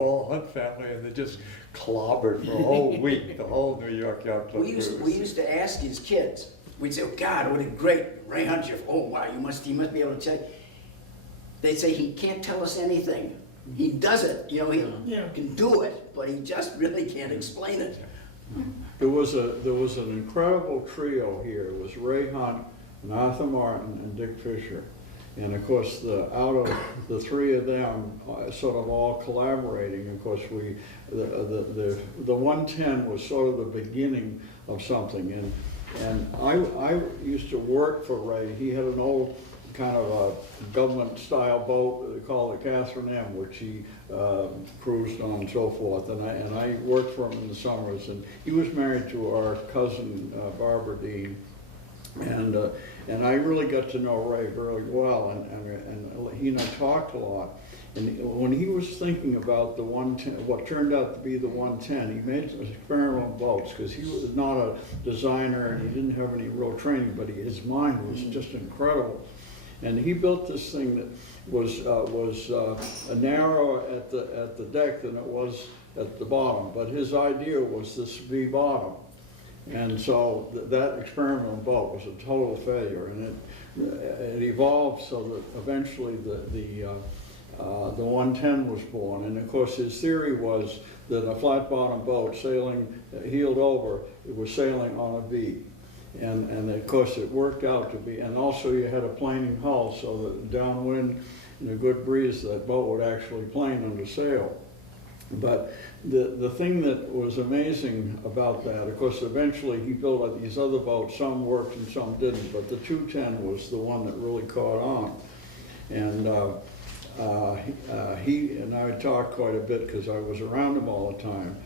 whole Hunt family, and they just clobbered for a whole week, the whole New York Yacht Club. We used to ask his kids, we'd say, oh, God, what a great Ray Hunt ship. Oh, wow, he must be able to tell you. They'd say, he can't tell us anything. He does it, you know, he can do it, but he just really can't explain it. There was an incredible trio here. It was Ray Hunt and Arthur Martin and Dick Fisher. And of course, out of the three of them, sort of all collaborating. Of course, the 110 was sort of the beginning of something. And I used to work for Ray. He had an old kind of a government-style boat called the Catherine M, which he cruised on and so forth. And I worked for him in the summers. And he was married to our cousin Barbara Dean. And I really got to know Ray very well, and he and I talked a lot. And when he was thinking about the 110, what turned out to be the 110, he made some experimental boats because he was not a designer and he didn't have any real training, but his mind was just incredible. And he built this thing that was narrower at the deck than it was at the bottom. But his idea was this V bottom. And so that experimental boat was a total failure, and it evolved so that eventually the 110 was born. And of course, his theory was that a flat bottom boat sailing heeled over, it was sailing on a V. And of course, it worked out to be. And also, you had a planing hull, so that downwind and a good breeze, that boat would actually plane under sail. But the thing that was amazing about that, of course, eventually he built these other boats. Some worked and some didn't, but the 210 was the one that really caught on. And he and I talked quite a bit because I was around him all the time.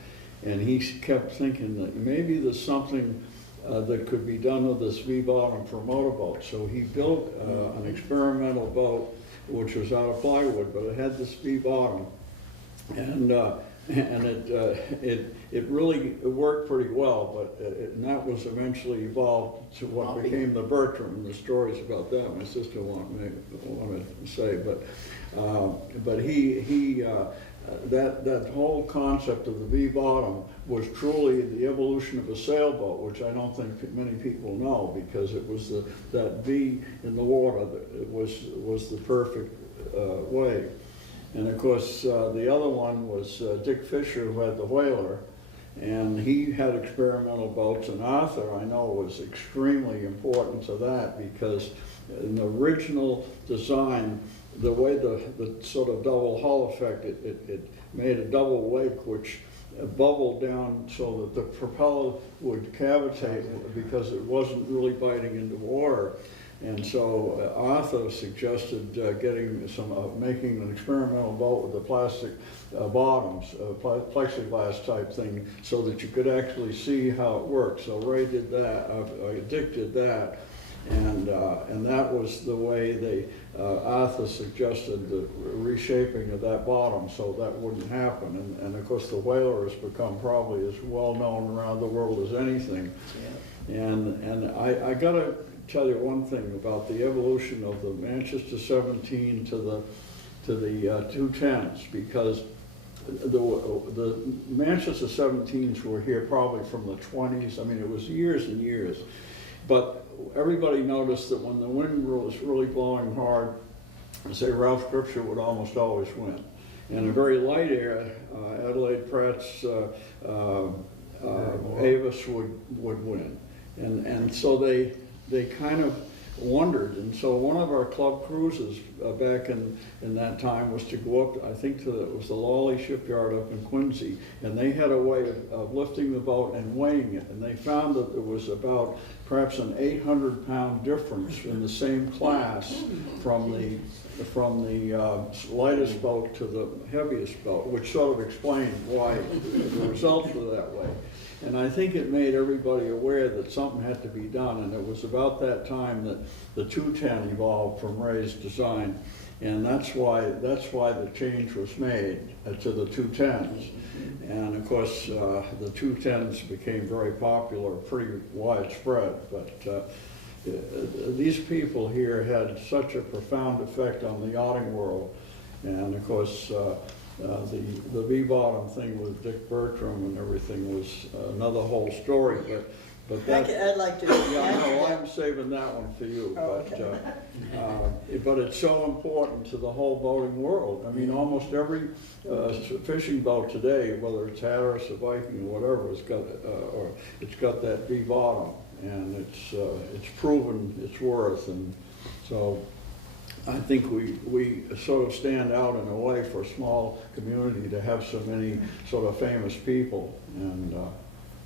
And he kept thinking that maybe there's something that could be done with this V-bottom for motorboats. So he built an experimental boat, which was out of plywood, but it had this V-bottom. And it really worked pretty well, but and that was eventually evolved to what became the Bertram, and the stories about that my sister wanted to say. But that whole concept of the V bottom was truly the evolution of a sailboat, which I don't think many people know, because it was that V in the water that was the perfect way. And of course, the other one was Dick Fisher, who had the Whaler, and he had experimental boats. And Arthur, I know, was extremely important to that, because in the original design, the way the sort of double hull effect, it made a double wake, which bubbled down so that the propeller would cavitate because it wasn't really biting into water. And so Arthur suggested making an experimental boat with the plastic bottoms, plexiglass type thing, so that you could actually see how it worked. So Ray did that, Dick did that, and that was the way Arthur suggested the reshaping of that bottom so that wouldn't happen. And of course, the Whaler has become probably as well known around the world as anything. Yeah. And I gotta tell you one thing about the evolution of the Manchester 17 to the 210s, because the Manchester 17s were here probably from the 20s. I mean, it was years and years. But everybody noticed that when the wind was really blowing hard, say Ralph Scripture would almost always win. And a very light air, Adelaide Pratt's Avis would win. And so they kind of wondered. And so one of our club cruises back in that time was to go up, I think it was the Lawley shipyard up in Quincy, and they had a way of lifting the boat and weighing it. And they found that there was about perhaps an 800-pound difference in the same class from the lightest boat to the heaviest boat, which sort of explained why the results were that way. And I think it made everybody aware that something had to be done, and it was about that time that the 210 evolved from Ray's design, and that's why the change was made to the 210s. And of course, the 210s became very popular, pretty widespread. But these people here had such a profound effect on the yachting world, and of course, the V-bottom thing with Dick Bertram and everything was another whole story, but that. I'd like to. Yeah, no, I'm saving that one for you, Oh, but it's so important to the whole boating world. I mean, almost every fishing boat today, whether it's Hatteras or Viking or whatever, it's got that V bottom, and it's proven its worth, and so I think we sort of stand out in a way for a small community to have so many sort of famous people. And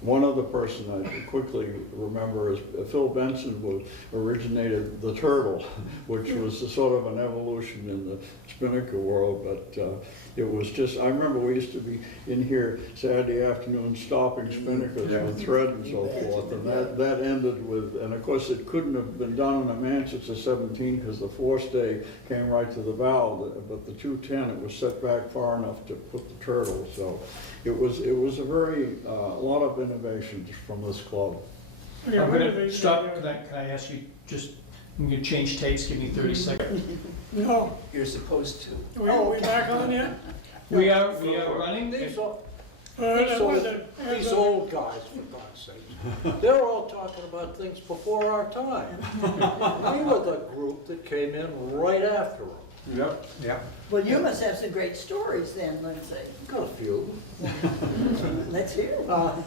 one other person I quickly remember is Phil Benson originated the turtle, which was a sort of an evolution in the spinnaker world, but it was just, I remember we used to be in here Saturday afternoon stopping spinnakers with thread and so forth, and that ended with, and of course it couldn't have been done in a Manchester 17 because the forestay came right to the bow, but the 210, it was set back far enough to put the turtle, so it was a very, a lot of innovations from this club. I'm gonna stop, can I ask you just, I'm gonna change tapes, give me 30 seconds. No, You're supposed to. are we back on yet? We are running. These These old guys, for God's sake, they're all talking about things before our time. We were the group that came in right after them. Yep, yep. Well, you must have some great stories then, Lindsay. Got a few. Let's hear 'em.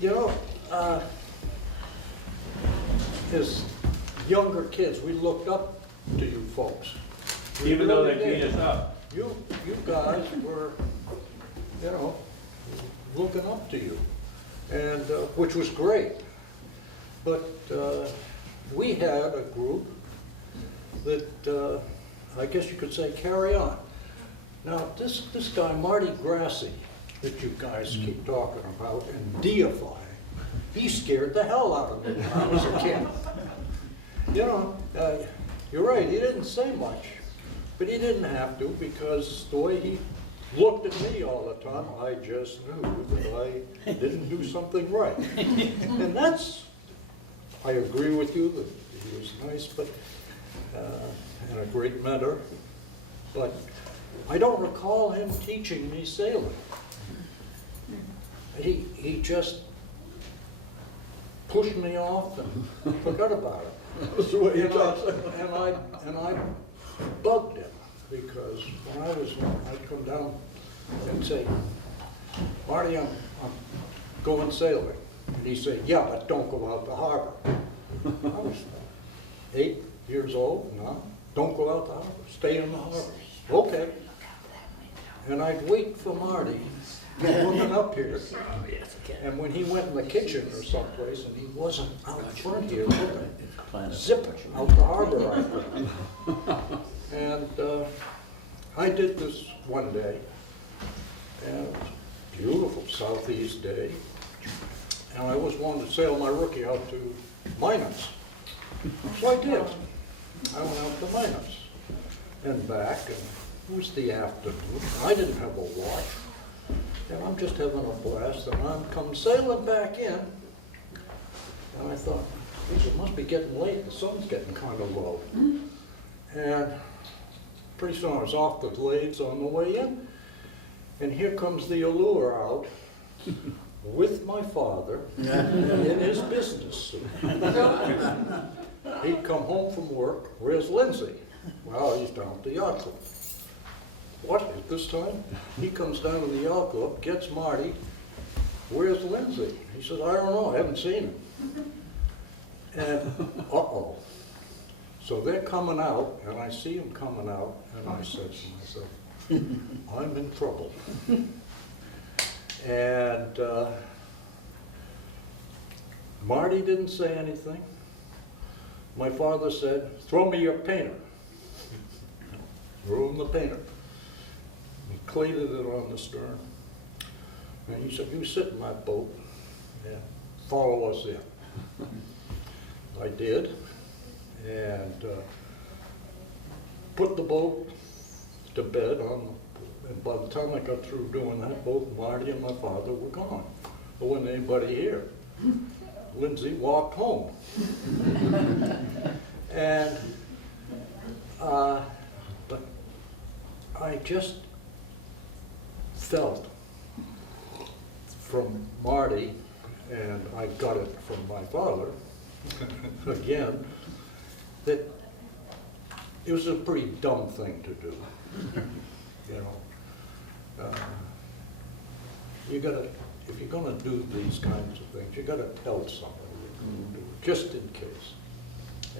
You know, as younger kids, we looked up to you folks. We Even though they really beat did. us up. You guys were, you know, looking up to you, and, which was great. But we had a group that, I guess you could say, carry on. Now, this guy, Marty Grassi, that you guys keep talking about and deifying, he scared the hell out of me when I was a kid. You know, you're right, he didn't say much, but he didn't have to, because the way he looked at me all the time, I just knew that I didn't do something right. And that's, I agree with you that he was nice, but, and a great mentor, but I don't recall him teaching me sailing. He just pushed me off and forgot about it. That's the way you talk. And I bugged him, because when I'd come down and say, Marty, I'm going sailing. And he'd say, yeah, but don't go out the harbor. I was 8 years old, no, don't go out the harbor, stay in the harbor. Okay. And I'd wait for Marty, looking up here. And when he went in the kitchen or someplace and he wasn't out front here, zip out the harbor I think. And I did this one day, and it was a beautiful southeast day, and I always wanted to sail my rookie out to Minus. So I did. I went out to Minus and back, and it was the afternoon. I didn't have a watch, and I'm just having a blast, and I'm come sailing back in, and I thought, geez, it must be getting late, the sun's getting kind of low. And pretty soon I was off the blades on the way in, and here comes the allure out with my father in his business suit. He'd come home from work, where's Lindsay? Well, he's down at the yacht club. What, at this time? He comes down to the yacht club, gets Marty, where's Lindsay? He says, I don't know, I haven't seen him. And, uh-oh. So they're coming out, and I see them coming out, and I said to myself, I'm in trouble. And Marty didn't say anything. My father said, throw me your painter. Threw him the painter. He cleated it on the stern. And he said, you sit in that boat and follow us in. I did. And put the boat to bed and by the time I got through doing that, both Marty and my father were gone. There wasn't anybody here. Lindsay walked home. And but I just felt from Marty, and I got it from my father, again, that it was a pretty dumb thing to do, you know. You gotta, if you're gonna do these kinds of things, you gotta tell somebody you're gonna do it, just in case.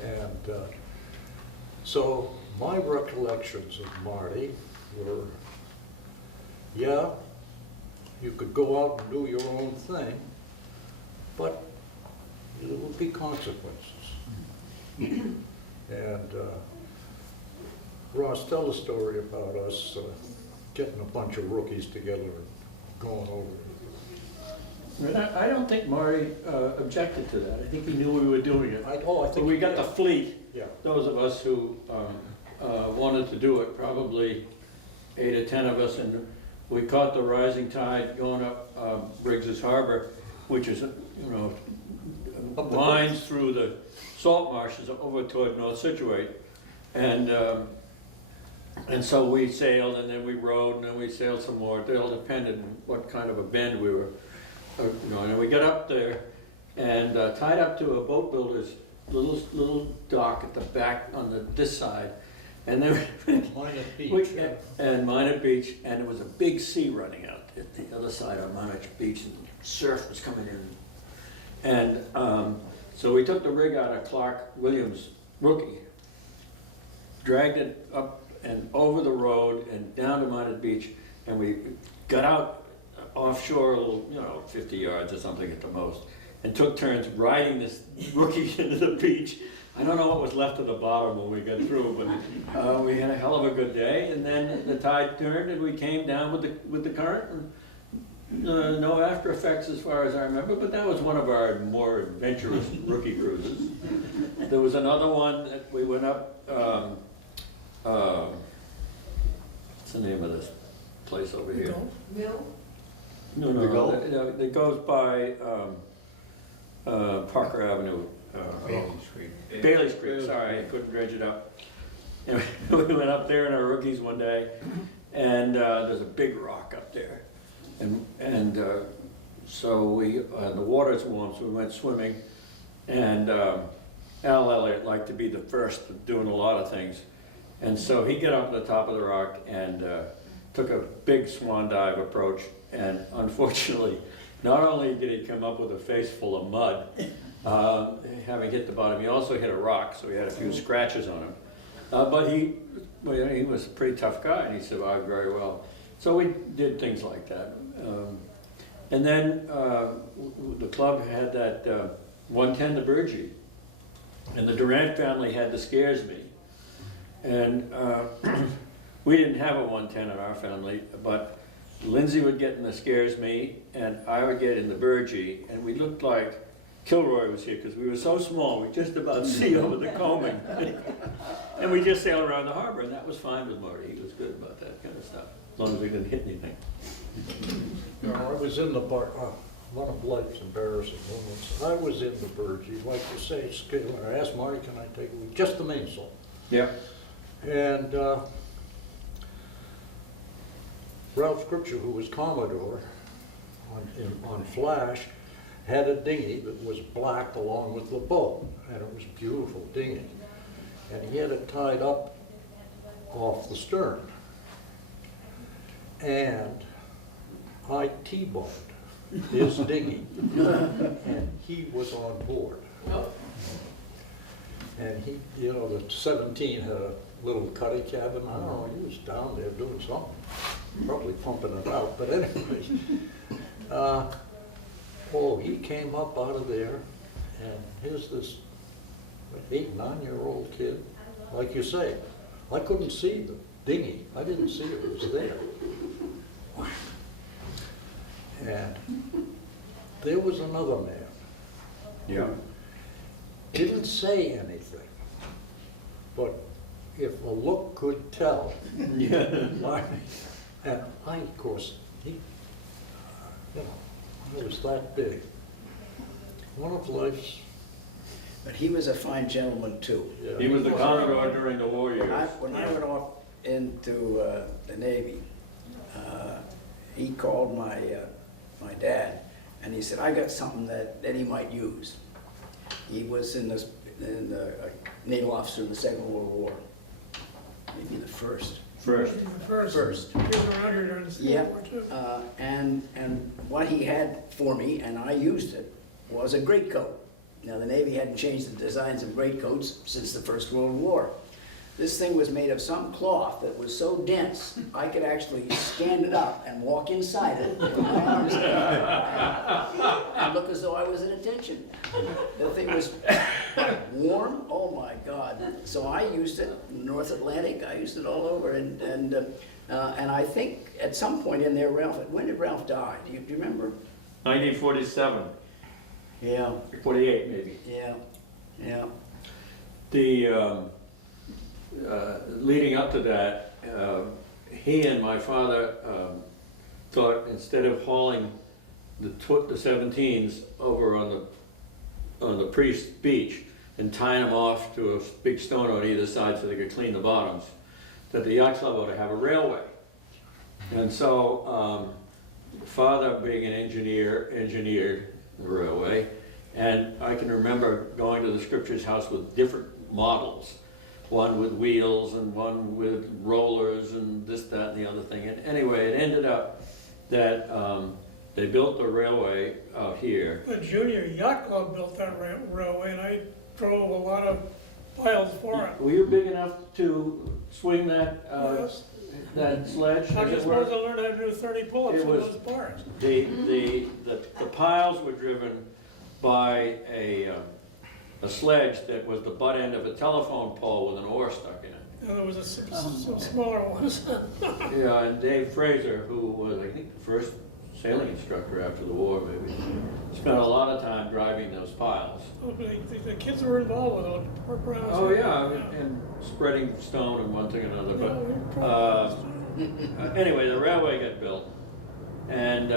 And so my recollections of Marty were, yeah, you could go out and do your own thing, but there would be consequences. And Ross, tell the story about us getting a bunch of rookies together and going over it. I don't think Marty objected to that. I think he knew we were doing it. I When think we got the fleet, yeah. those of us who wanted to do it, probably 8 or 10 of us, and we caught the rising tide going up Briggs's Harbor, which is, you know, Up the winds through the salt marshes over toward North Situate. And so we sailed, and then we rowed, and then we sailed some more. It all depended on what kind of a bend we were going. And we got up there and tied up to a boat builder's little dock at the back on this side. And then Minot Beach. and Minot Beach, and there was a big sea running out at the other side of Minot Beach, and surf was coming in. And so we took the rig out of Clark Williams' Rookie, dragged it up and over the road and down to Minot Beach, and we got out offshore a little, you know, 50 yards or something at the most, and took turns riding this Rookie into the beach. I don't know what was left at the bottom when we got through, but we had a hell of a good day. And then the tide turned, and we came down with the current. And, no after effects as far as I remember, but that was one of our more adventurous Rookie cruises. There was another one that we went up. What's the name of this place over here? Mill? No, The Gulf? it goes by Parker Avenue. Bailey Street, sorry, I couldn't dredge it up. And we went up there in our rookies one day, and there's a big rock up there. And so the water's warm, so we went swimming. And Al Elliott liked to be the first of doing a lot of things. And so he got up to the top of the rock and took a big swan dive approach. And unfortunately, not only did he come up with a face full of mud, having hit the bottom, he also hit a rock, so he had a few scratches on him. But he was a pretty tough guy, and he survived very well. So we did things like that. And then the club had that 110 the Burgee, and the Durant family had the Scares Me. And we didn't have a 110 in our family, but Lindsay would get in the Scares Me, and I would get in the Burgee, and we looked like Kilroy was here, because we were so small, we just about see over the combing. And we just sailed around the harbor, and that was fine with Marty. He was good about that kind of stuff, as long as we didn't hit anything. You know, I was in the bar, one of life's embarrassing moments. I was in the Burgee, like you say, I asked Marty, can I take it? Just the mainsail. Yeah. And Ralph Scripture, who was Commodore on Flash, had a dinghy that was black along with the boat, and it was a beautiful dinghy. And he had it tied up off the stern. And I T-boned his dinghy, and he was on board. And he, you know, the 17 had a little cuddy cabin. I don't know, he was down there doing something, probably pumping it out. But anyway, he came up out of there, and here's this 8, 9-year-old kid. Like you say, I couldn't see the dinghy. I didn't see it was there. And there was another man. Yeah. Didn't say anything, but if a look could tell. Yeah. And I, of course, he, you know, I was that big. One of life's. But he was a fine gentleman too. Yeah. He was the Commodore during the war When years. I went off into the Navy, he called my dad, and he said, I got something that he might use. He was in the naval officer in the Second World War, maybe the first. First. First. He was around here during the Civil Yeah, War too. and what he had for me, and I used it, was a greatcoat. Now, the Navy hadn't changed the designs of greatcoats since the First World War. This thing was made of some cloth that was so dense, I could actually stand it up and walk inside it with my arms out and look as though I was at attention. The thing was warm, oh my God. So I used it in North Atlantic, I used it all over, and I think at some point in there, when did Ralph die? Do you remember? 1947, Yeah, 48 maybe. yeah. The, leading up to that, he and my father thought instead of hauling the 17s over on the Priest Beach and tying them off to a big stone on either side so they could clean the bottoms, that the yacht club ought to have a railway. And so, father being an engineer, engineered the railway, and I can remember going to the Scriptures house with different models, one with wheels and one with rollers and this, that, and the other thing. And anyway, it ended up that they built the railway out here. The Junior Yacht Club built that railway, and I drove a lot of piles for it. Were you big enough to swing that, Yes. that sledge? I as it just were? supposed to learn how to do 30 pull-ups It with was- those bars. The piles were driven by a sledge that was the butt end of a telephone pole with an oar stuck in it. And there was some smaller ones. Yeah, and Dave Fraser, who was, I think, the first sailing instructor after the war, maybe, spent a lot of time driving those piles. The kids were involved with it. Poor Browns. Oh, yeah, and spreading stone and one thing and another, but anyway, the railway got built, and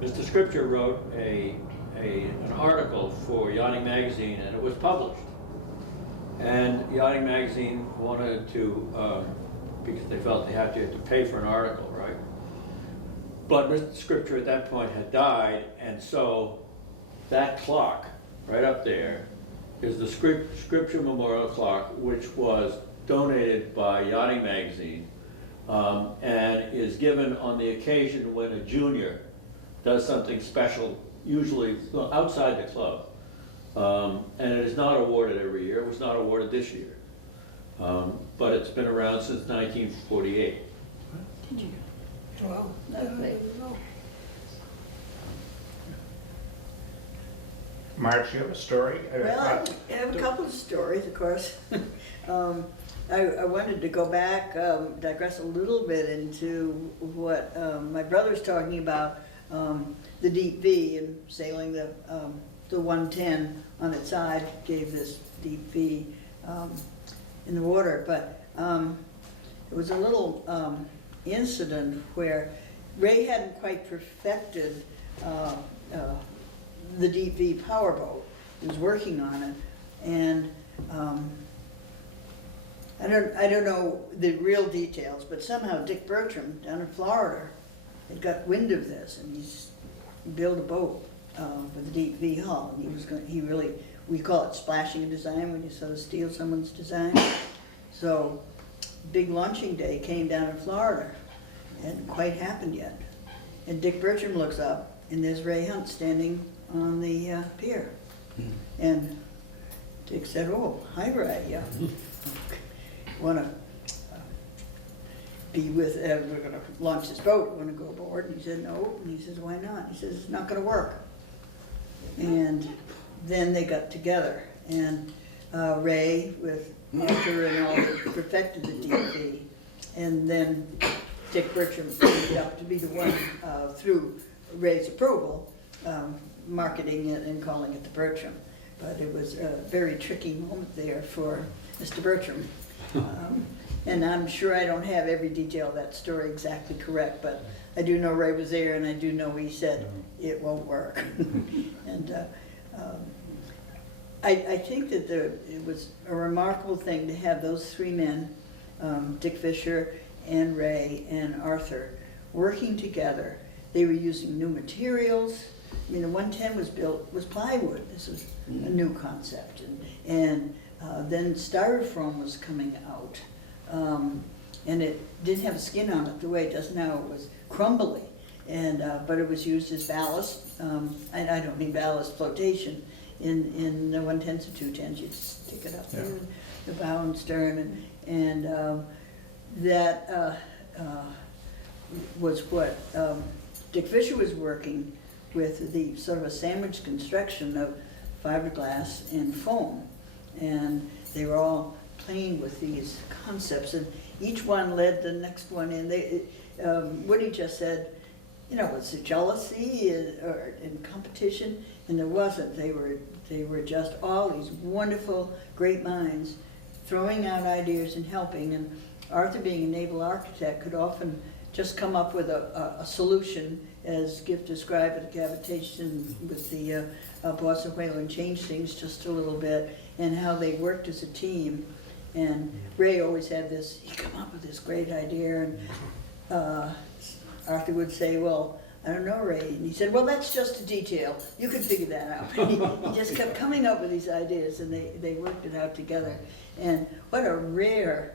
Mr. Scripture wrote an article for Yachting Magazine, and it was published. And Yachting Magazine wanted to, because they felt they had to pay for an article, right? But Mr. Scripture at that point had died, and so that clock right up there is the Scripture Memorial Clock, which was donated by Yachting Magazine, and is given on the occasion when a junior does something special, usually outside the club. And it is not awarded every year. It was not awarded this year. But it's been around since 1948. Well, I Lovely. didn't know. Marge, you have a story? Well, I have a couple of stories, of course. I wanted to go back, digress a little bit into what my brother's talking about, the deep V and sailing the 110 on its side gave this deep V in the water. But it was a little incident where Ray hadn't quite perfected the deep V powerboat. He was working on it, and I don't know the real details, but somehow Dick Bertram down in Florida had got wind of this, and he's built a boat with a deep V hull. And he really, we call it splashing a design when you sort of steal someone's design. So, big launching day came down in Florida. Hadn't quite happened yet. And Dick Bertram looks up, and there's Ray Hunt standing on the pier. And Dick said, "Oh, hi Ray, want to be with, we're going to launch this boat, want to go aboard?" And he said, "No." And he says, "Why not?" He says, "It's not going to work." And then they got together, and Ray, with Arthur and all, perfected the DP. And then Dick Bertram ended up to be the one, through Ray's approval, marketing it and calling it the Bertram. But it was a very tricky moment there for Mr. Bertram. And I'm sure I don't have every detail of that story exactly correct, but I do know Ray was there, and I do know he said it won't work. And I think that it was a remarkable thing to have those three men Dick Fisher and Ray and Arthur working together. They were using new materials. I mean, the 110 was plywood. This was a new concept. And then styrofoam was coming out. And it didn't have a skin on it the way it does now. It was crumbly. And, but it was used as ballast. I don't mean ballast, flotation. In the 110s and 210s, you just stick it up there, the bow and stern. And that was what Dick Fisher was working with, the sort of a sandwich construction of fiberglass and foam. And they were all playing with these concepts, and each one led the next one in. Woody just said, you know, was it jealousy or in competition? And there wasn't. They were just all these wonderful, great minds throwing out ideas and helping. And Arthur, being a naval architect, could often just come up with a solution, as Gift described at the cavitation with the Boston Whaler, and change things just a little bit, and how they worked as a team. And Ray always had this, he'd come up with this great idea, and Arthur would say, well, I don't know, Ray. And he said, well, that's just a detail. You can figure that out. He just kept coming up with these ideas, and they worked it out together. And what a rare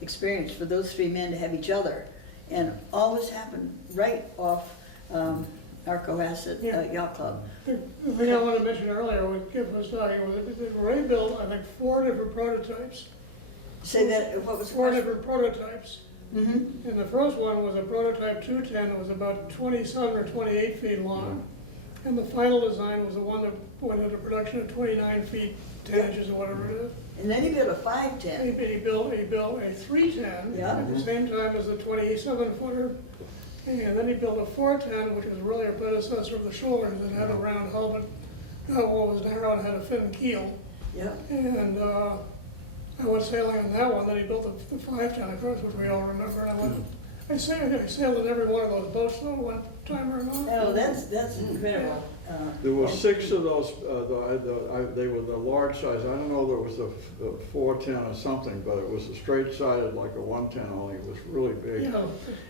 experience for those three men to have each other. And all this happened right off Arcohasset Yacht Club. The thing I wanted to mention earlier, what Kip was talking, was that Ray built, I think, 4 different prototypes. Say that, what was the 4 question? different prototypes. Mm-hmm. And the first one was a prototype 210, it was about 27 or 28 feet long. And the final design was the one that went into production at 29 feet, 10 inches or whatever it is. And then he built a 510. He built a 310 Yeah. at the same time as the 27 footer. And then he built a 410, which was really a predecessor of the Shoulders that had a round hull, but that one was narrow and had a thin keel. Yeah. And I went sailing on that one. Then he built the 510, of course, which we all remember. And I sailed in every one of those boats, though, one time or another. Oh, that's incredible. There were 6 of those, they were the large size. I don't know if it was the 410 or something, but it was a straight-sided like a 110, only it was really big. Yeah.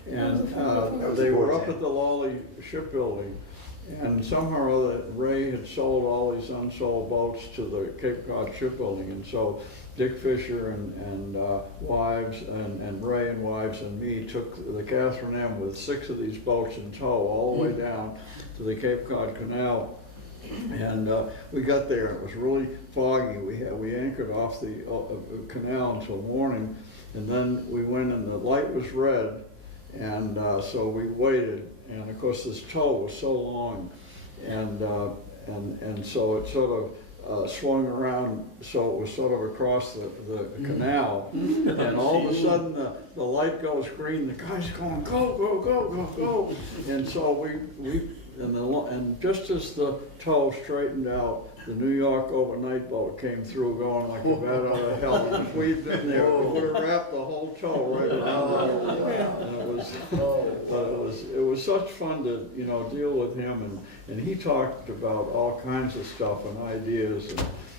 And they were up at the Lawley shipbuilding, and somehow or other Ray had sold all these unsold boats to the Cape Cod shipbuilding, and so Dick Fisher and wives and Ray and wives and me took the Catherine M with 6 of these boats in tow all the way down to the Cape Cod Canal. And we got there, it was really foggy. We anchored off the canal until morning, and then we went and the light was red, and so we waited. And of course this tow was so long, and so it sort of swung around, so it was sort of across the canal, and all of a sudden the light goes green. The guy's going, go, go, go, go, go, and so and just as the tow straightened out, the New York overnight boat came through going like a bat out of hell. And if we'd been there, it would have wrapped the whole tow right around there. And it was such fun to, you know, deal with him, and he talked about all kinds of stuff and ideas,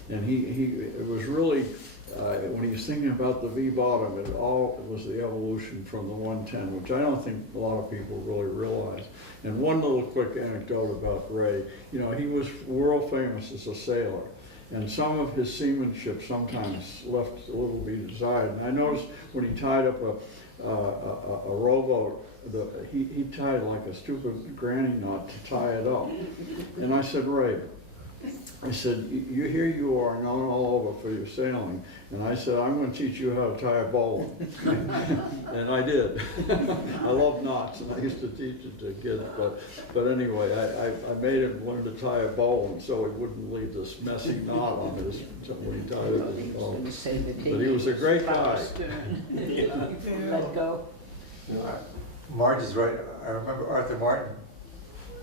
and it was really, when he was thinking about the V-bottom, it was the evolution from the 110, which I don't think a lot of people really realize. And one little quick anecdote about Ray, you know, he was world famous as a sailor, and some of his seamanship sometimes left a little to be desired. And I noticed when he tied up a rowboat, he tied like a stupid granny knot to tie it up. And I said, Ray, I said, here you are going all over for your sailing. And I said, I'm going to teach you how to tie a bowline. And I did. I love knots, and I used to teach it to kids. But anyway, I made him learn to tie a bowline so he wouldn't leave this messy knot on his when he tied it his boat. But he was a great guy. Let go. Marge is right. I remember Arthur Martin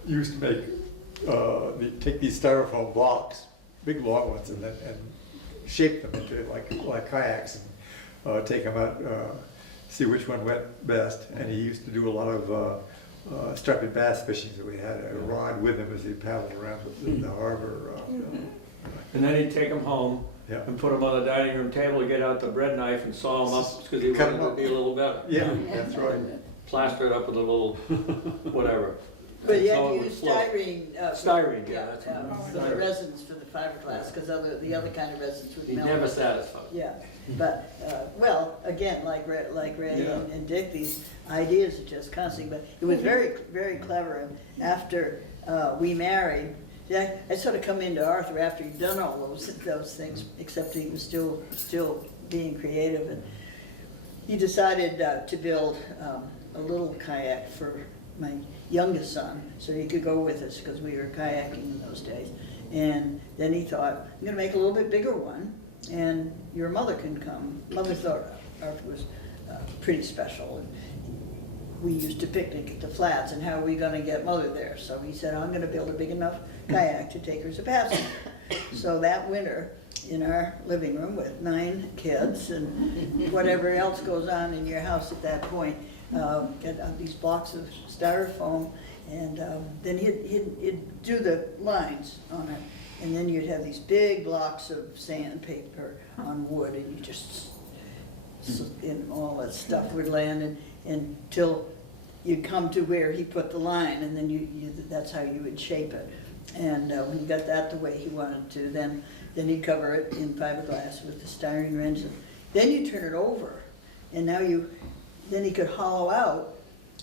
used to make take these styrofoam blocks, big long ones, and shape them into like kayaks, and take them out, see which one went best. And he used to do a lot of striped bass fishing. So we had a rod with him as he paddled around the harbor. And then he'd take them home, Yeah. and put them on the dining room table, get out the bread knife and saw them up, because he Cut wanted 'em it to up. be a little better. Yeah, that's right. Plaster it up with a little, whatever. But you So had it to would use float. styrene. Styrene, yeah, that's For the resins for the fiberglass, because the other kind of resins would He's melt. never satisfied. Yeah, but, well, again, like Ray Yeah. and Dick, these ideas are just constant, but it was very, very clever. And after we married, yeah, I sort of come into Arthur after he'd done all those things, except he was still being creative. And he decided to build a little kayak for my youngest son, so he could go with us, because we were kayaking in those days. And then he thought, I'm gonna make a little bit bigger one, and your mother can come. Mother thought Arthur was pretty special. And we used to picnic at the flats, and how are we gonna get mother there? So he said, I'm gonna build a big enough kayak to take her as a passenger. So that winter, in our living room with 9 kids and whatever else goes on in your house at that point, get these blocks of styrofoam, and then he'd do the lines on it, and then you'd have these big blocks of sandpaper on wood, and you just, and all that stuff would land until you'd come to where he put the line, and then that's how you would shape it. And when you got that the way he wanted to, then he'd cover it in fiberglass with the styrene wrench. Then you turn it over, and then he could hollow out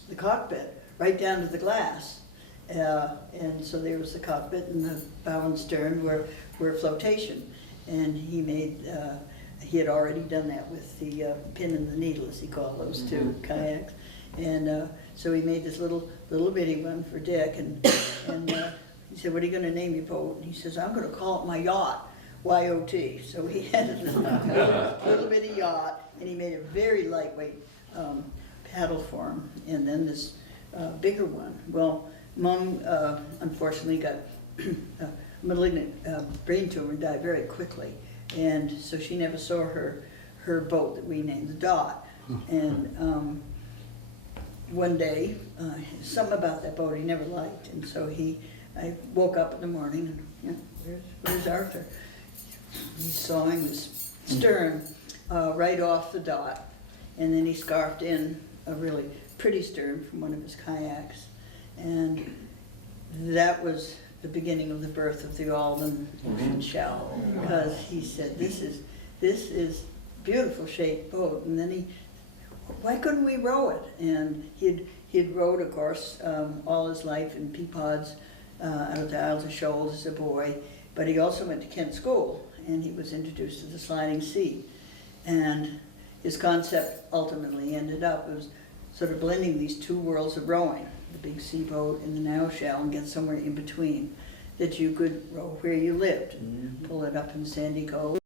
the cockpit right down to the glass. And so there was the cockpit, and the bow and stern were flotation. And he had already done that with the pin and the needle, as he called those two kayaks. And so he made this little bitty one for Dick, and he said, what are you gonna name your boat? And he says, I'm gonna call it my yacht, Y-O-T. So he had a little bitty yacht, and he made a very lightweight paddle for him, and then this bigger one. Well, Mom unfortunately got a malignant brain tumor and died very quickly, and so she never saw her boat that we named the Dot. And one day, something about that boat he never liked, and so I woke up in the morning and, where's Arthur? He's sawing this stern right off the Dot, and then he scarfed in a really pretty stern from one of his kayaks. And that was the beginning of the birth of the Alden Ocean Shell, because he said, this is beautiful shaped boat. And then why couldn't we row it? And he'd rowed, of course, all his life in pea pods out of the Isles of Shoals as a boy, but he also went to Kent School, and he was introduced to the sliding sea. And his concept ultimately ended up was sort of blending these two worlds of rowing, the big sea boat and the narrow shell, and get somewhere in between that you could row where you lived. Pull it up in Sandy Cove.